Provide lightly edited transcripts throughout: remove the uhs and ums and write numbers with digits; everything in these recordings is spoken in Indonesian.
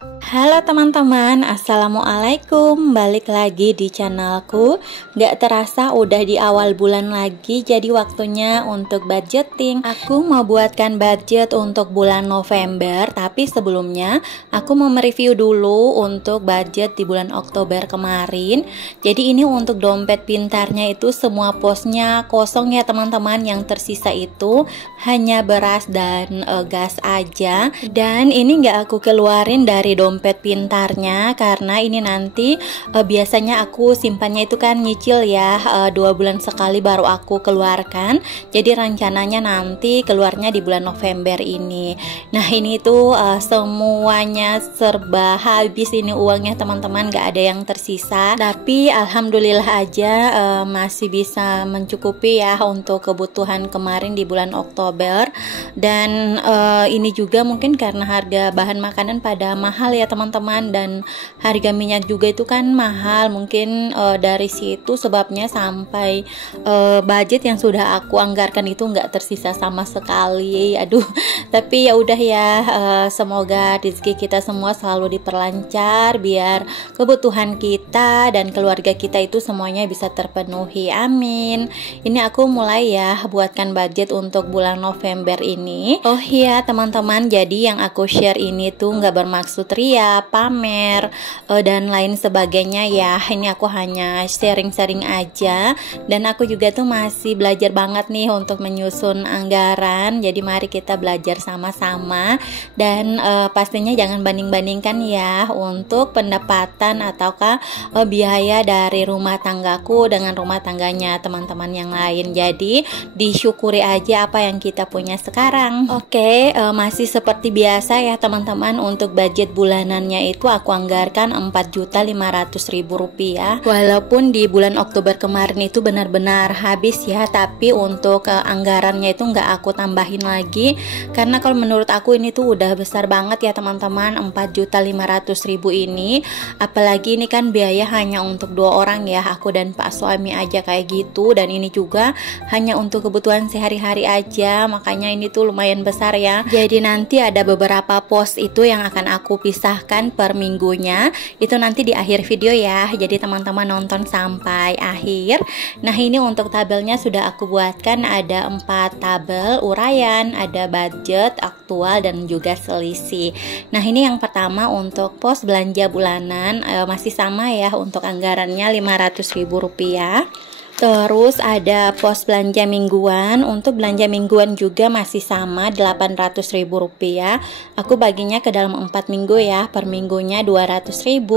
Halo teman-teman, assalamualaikum. Balik lagi di channelku. Gak terasa udah di awal bulan lagi, jadi waktunya untuk budgeting. Aku mau buatkan budget untuk bulan November, tapi sebelumnya aku mau mereview dulu untuk budget di bulan Oktober kemarin. Jadi ini untuk dompet pintarnya itu semua posnya kosong ya teman-teman. Yang tersisa itu hanya beras dan gas aja. Dan ini gak aku keluarin dari dompet pintarnya karena ini nanti biasanya aku simpannya itu kan nyicil ya, 2 bulan sekali baru aku keluarkan. Jadi rencananya nanti keluarnya di bulan November ini. Nah ini tuh semuanya serba habis ini uangnya teman-teman, gak ada yang tersisa. Tapi alhamdulillah aja masih bisa mencukupi ya untuk kebutuhan kemarin di bulan Oktober. Dan ini juga mungkin karena harga bahan makanan pada mahal ya teman-teman, dan harga minyak juga itu kan mahal. Mungkin dari situ sebabnya sampai budget yang sudah aku anggarkan itu nggak tersisa sama sekali. Aduh, tapi ya udah ya, semoga rezeki kita semua selalu diperlancar biar kebutuhan kita dan keluarga kita itu semuanya bisa terpenuhi, amin. Ini aku mulai ya buatkan budget untuk bulan November ini. Oh iya teman-teman, jadi yang aku share ini tuh nggak bermaksud ria, pamer, dan lain sebagainya ya. Ini aku hanya sharing-sharing aja, dan aku juga tuh masih belajar banget nih untuk menyusun anggaran. Jadi mari kita belajar sama-sama, dan pastinya jangan banding-bandingkan ya untuk pendapatan ataukah biaya dari rumah tanggaku dengan rumah tangganya teman-teman yang lain. Jadi disyukuri aja apa yang kita punya sekarang. Oke, masih seperti biasa ya teman-teman, untuk budget bulanannya itu aku anggarkan Rp4.500.000. Walaupun di bulan Oktober kemarin itu benar-benar habis ya, tapi untuk anggarannya itu nggak aku tambahin lagi karena kalau menurut aku ini tuh udah besar banget ya teman-teman, Rp4.500.000 ini. Apalagi ini kan biaya hanya untuk 2 orang ya, aku dan pak suami aja kayak gitu, dan ini juga hanya untuk kebutuhan sehari-hari aja, makanya ini tuh lumayan besar ya. Jadi nanti ada beberapa pos itu yang akan aku pisahkan per minggunya, itu nanti di akhir video ya, jadi teman-teman nonton sampai akhir. Nah ini untuk tabelnya sudah aku buatkan, ada 4 tabel uraian, ada budget, aktual, dan juga selisih. Nah ini yang pertama untuk pos belanja bulanan, masih sama ya untuk anggarannya Rp500.000. Terus ada pos belanja mingguan. Untuk belanja mingguan juga masih sama, Rp800.000. Aku baginya ke dalam 4 minggu ya, per minggunya Rp200.000.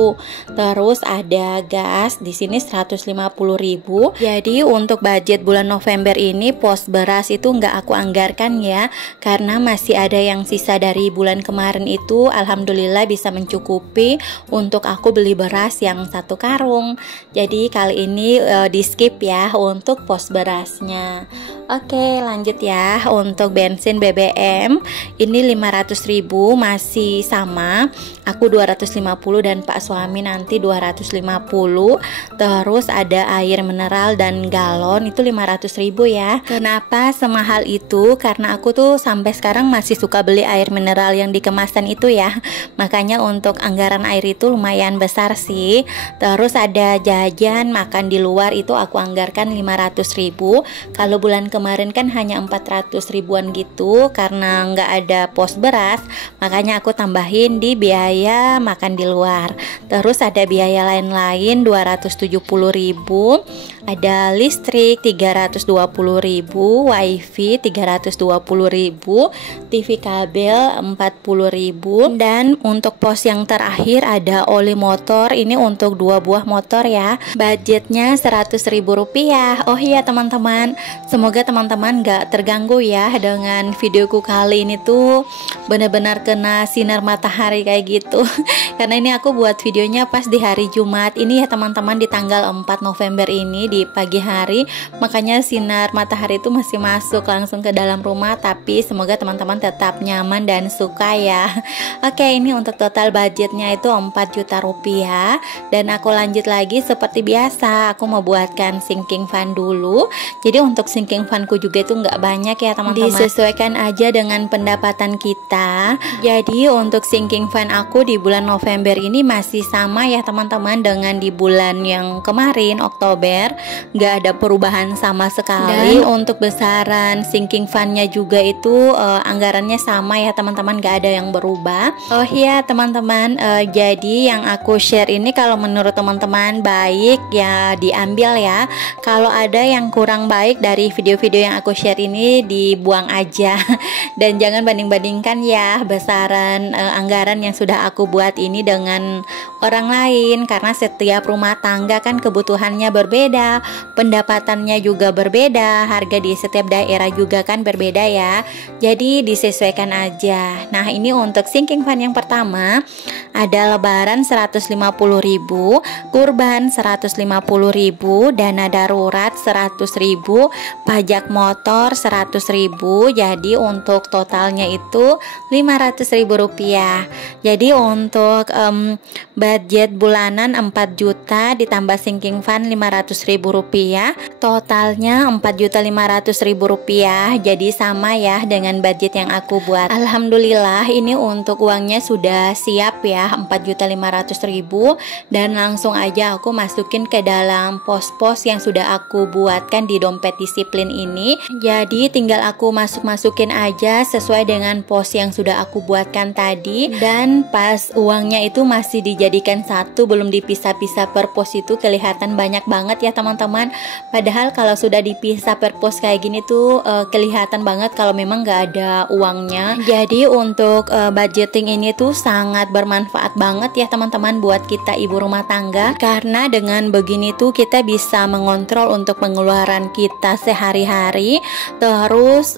Terus ada gas di sini Rp150.000. Jadi untuk budget bulan November ini pos beras itu nggak aku anggarkan ya, karena masih ada yang sisa dari bulan kemarin itu. Alhamdulillah bisa mencukupi untuk aku beli beras yang 1 karung. Jadi kali ini di skip ya untuk pos berasnya. Oke lanjut ya, untuk bensin BBM ini Rp500.000 masih sama, aku Rp250 dan pak suami nanti Rp250. Terus ada air mineral dan galon itu Rp500.000 ya. Kenapa semahal itu? Karena aku tuh sampai sekarang masih suka beli air mineral yang di kemasan itu ya, makanya untuk anggaran air itu lumayan besar sih. Terus ada jajan makan di luar itu aku anggarkan Rp500.000. Kalau bulan kemarin kan hanya 400.000-an gitu, karena nggak ada pos beras, makanya aku tambahin di biaya makan di luar. Terus ada biaya lain-lain Rp270.000, ada listrik Rp320.000, wifi Rp320.000, TV kabel Rp40.000, dan untuk pos yang terakhir ada oli motor, ini untuk 2 buah motor ya, budgetnya Rp100.000. Oh iya teman-teman, semoga teman-teman gak terganggu ya dengan videoku kali ini tuh benar-benar kena sinar matahari kayak gitu. Karena ini aku buat videonya pas di hari Jumat ini ya teman-teman, di tanggal 4 November ini di pagi hari, makanya sinar matahari itu masih masuk langsung ke dalam rumah. Tapi semoga teman-teman tetap nyaman dan suka ya. Oke, ini untuk total budgetnya itu Rp4 juta. Dan aku lanjut lagi seperti biasa, aku mau buatkan sinking fund dulu. Jadi untuk sinking fundku juga itu nggak banyak ya teman-teman, disesuaikan aja dengan pendapatan kita. kita. Jadi untuk sinking fund aku di bulan November ini masih sama ya teman-teman dengan di bulan yang kemarin Oktober, nggak ada perubahan sama sekali. Dan untuk besaran sinking fundnya juga itu anggarannya sama ya teman-teman, nggak ada yang berubah. Oh iya teman-teman, jadi yang aku share ini kalau menurut teman-teman baik ya diambil ya. Kalau ada yang kurang baik dari video-video yang aku share ini dibuang aja. Dan jangan banding-bandingkan ya besaran anggaran yang sudah aku buat ini dengan orang lain, karena setiap rumah tangga kan kebutuhannya berbeda, pendapatannya juga berbeda, harga di setiap daerah juga kan berbeda ya. Jadi disesuaikan aja. Nah, ini untuk sinking fund yang pertama ada lebaran 150.000, kurban 150.000, dana darurat 100.000, pajak motor 100.000. Jadi untuk totalnya itu 500.000 rupiah. Jadi untuk budget bulanan 4 juta ditambah sinking fund 500.000 rupiah, totalnya 4.500.000 rupiah. Jadi sama ya dengan budget yang aku buat. Alhamdulillah ini untuk uangnya sudah siap ya, 4.500.000, dan langsung aja aku masukin ke dalam pos-pos yang sudah aku buatkan di dompet disiplin ini. Jadi tinggal aku masukin aja sesuai dengan pos yang sudah aku buatkan tadi. Dan pas uangnya itu masih dijadikan satu, belum dipisah-pisah per pos, itu kelihatan banyak banget ya teman-teman. Padahal kalau sudah dipisah per pos kayak gini tuh kelihatan banget kalau memang nggak ada uangnya. Jadi untuk budgeting ini tuh sangat bermanfaat banget ya teman-teman buat kita ibu rumah tangga, karena dengan begini tuh kita bisa mengontrol untuk pengeluaran kita sehari-hari. Terus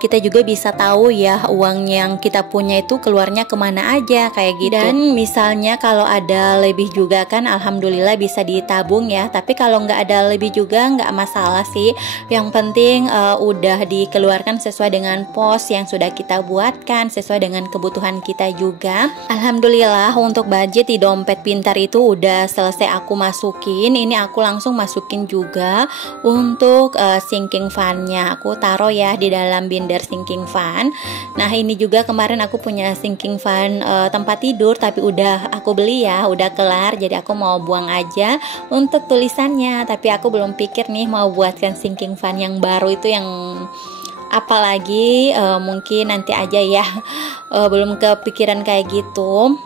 kita juga bisa tahu ya uang yang kita punya itu keluarnya kemana aja kayak gitu. Dan misalnya kalau ada lebih juga kan alhamdulillah bisa ditabung ya. Tapi kalau nggak ada lebih juga nggak masalah sih. Yang penting udah dikeluarkan sesuai dengan pos yang sudah kita buatkan, sesuai dengan kebutuhan kita juga. Alhamdulillah untuk budget di dompet pintar itu udah selesai aku masukin. Ini aku langsung masukin juga untuk sinking fundnya. Aku taruh ya di dalam binder sinking fund. Nah ini juga kemarin aku punya sinking fund tempat tidur, tapi udah aku beli ya, udah kelar. Jadi aku mau buang aja untuk tulisannya. Tapi aku belum pikir nih mau buatkan sinking fund yang baru itu yang apalagi, mungkin nanti aja ya. Belum kepikiran kayak gitu.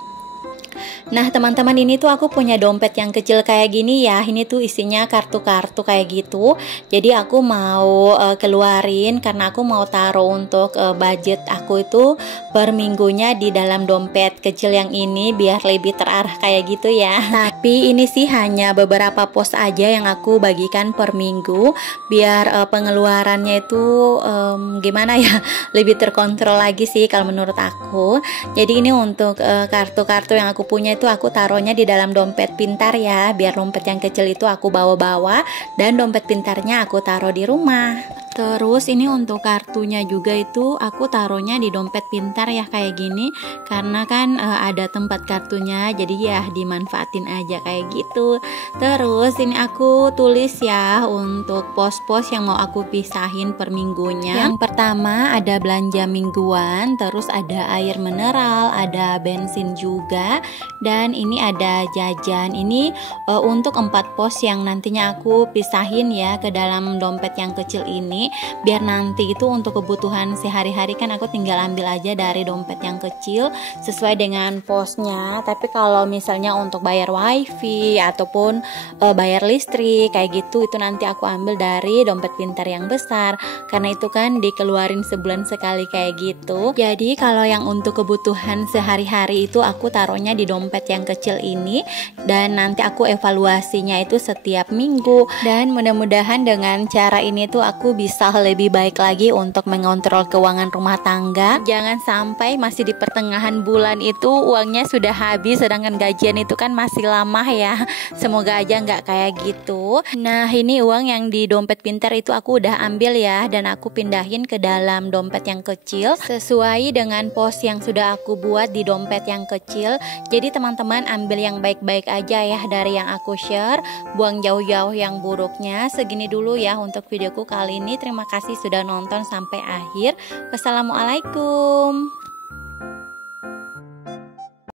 Nah teman-teman, ini tuh aku punya dompet yang kecil kayak gini ya. Ini tuh isinya kartu-kartu kayak gitu. Jadi aku mau keluarin karena aku mau taruh untuk budget aku itu per minggunya di dalam dompet kecil yang ini, biar lebih terarah kayak gitu ya. Tapi ini sih hanya beberapa pos aja yang aku bagikan per minggu, biar pengeluarannya itu gimana ya, lebih terkontrol lagi sih kalau menurut aku. Jadi ini untuk kartu-kartu yang aku punya itu aku taruhnya di dalam dompet pintar ya, biar dompet yang kecil itu aku bawa-bawa dan dompet pintarnya aku taruh di rumah. Terus ini untuk kartunya juga itu aku taruhnya di dompet pintar ya kayak gini, karena kan ada tempat kartunya, jadi ya dimanfaatin aja kayak gitu. Terus ini aku tulis ya untuk pos-pos yang mau aku pisahin per minggunya. Yang pertama ada belanja mingguan, terus ada air mineral, ada bensin juga, dan ini ada jajan. Ini untuk 4 pos yang nantinya aku pisahin ya ke dalam dompet yang kecil ini, biar nanti itu untuk kebutuhan sehari-hari kan aku tinggal ambil aja dari dompet yang kecil sesuai dengan posnya. Tapi kalau misalnya untuk bayar wifi ataupun bayar listrik kayak gitu, itu nanti aku ambil dari dompet pintar yang besar, karena itu kan dikeluarin sebulan sekali kayak gitu. Jadi kalau yang untuk kebutuhan sehari-hari itu aku taruhnya di dompet yang kecil ini, dan nanti aku evaluasinya itu setiap minggu. Dan mudah-mudahan dengan cara ini tuh aku bisa lebih baik lagi untuk mengontrol keuangan rumah tangga. Jangan sampai masih di pertengahan bulan itu uangnya sudah habis, sedangkan gajian itu kan masih lama ya. Semoga aja nggak kayak gitu. Nah ini uang yang di dompet pintar itu aku udah ambil ya, dan aku pindahin ke dalam dompet yang kecil sesuai dengan pos yang sudah aku buat di dompet yang kecil. Jadi teman-teman ambil yang baik-baik aja ya dari yang aku share, buang jauh-jauh yang buruknya. Segini dulu ya untuk videoku kali ini. Terima kasih sudah nonton sampai akhir. Wassalamualaikum.